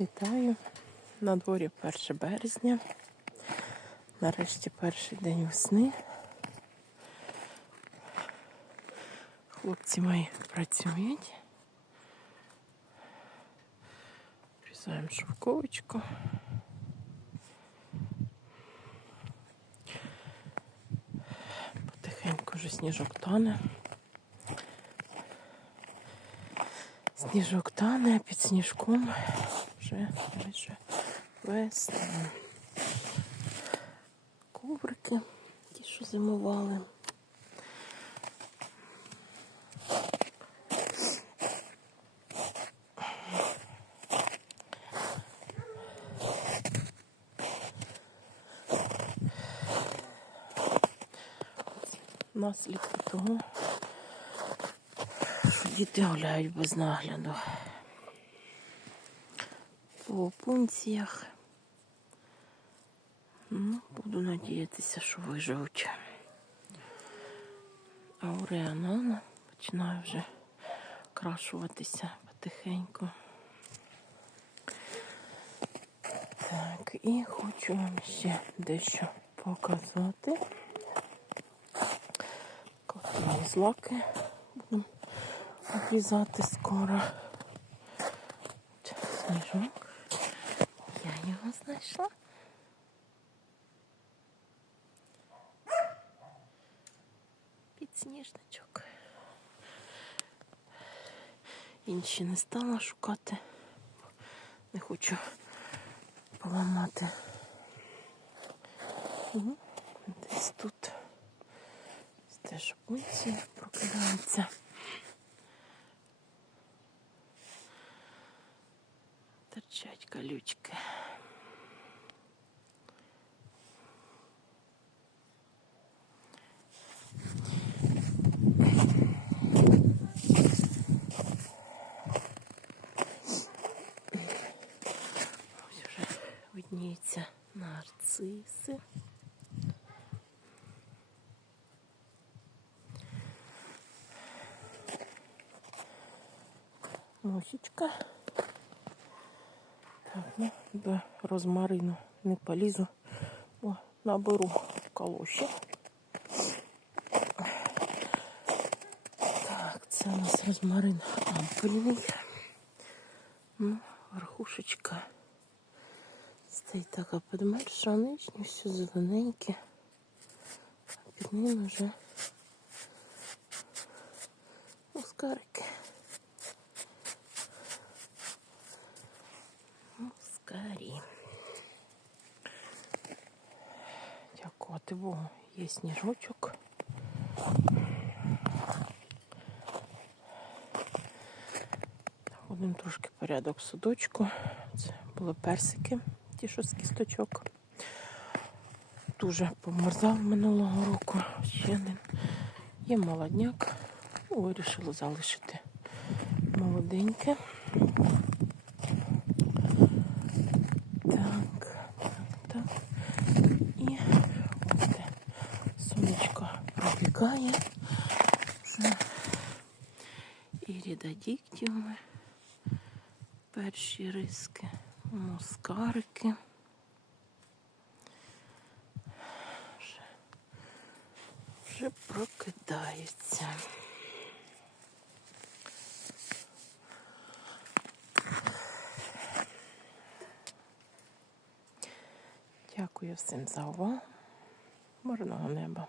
Вітаю. На дворі 1 березня. Нарешті перший день весни. Хлопці мої працюють. Врізаємо шовковочку. Потихеньку вже сніжок тане. Сніжок тане, під сніжком вже майже весна. Коврики, ті, що зимували. Наслідки того, що діти гуляють без нагляду. По опунціях. Ну, буду надіятися, що виживуть. Ауреанана починає вже крашуватися потихеньку. Так, і хочу вам ще дещо показати. Котлі злаки будемо обрізати скоро. Сніжок. Я його знайшла. Підсніжничок. Інші не стала шукати. Не хочу поламати. Угу. Десь тут теж унці прокидається. Торчать колючки. Ось вже видніються нарциси. Мусічка. Ну, до розмарину не полізу, бо наберу калоші. Так, це у нас розмарин ампельний. Ну, верхушечка стоїть така підмерша, нижню, все зелененьке. Під ним вже мускарики. Богу, є сніжочок. Ходимо трошки порядок в садочку. Це були персики, ті, що з кісточок. Дуже померзав минулого року. Ще один. Є молодняк. Вирішили залишити молоденьке. Так, так, так. І ось де сонечко пробігає. Вже і рідодіктіуми. Перші риски, мускарики. Вже, вже прокидаються. Дякую всім за увагу. Мирного неба.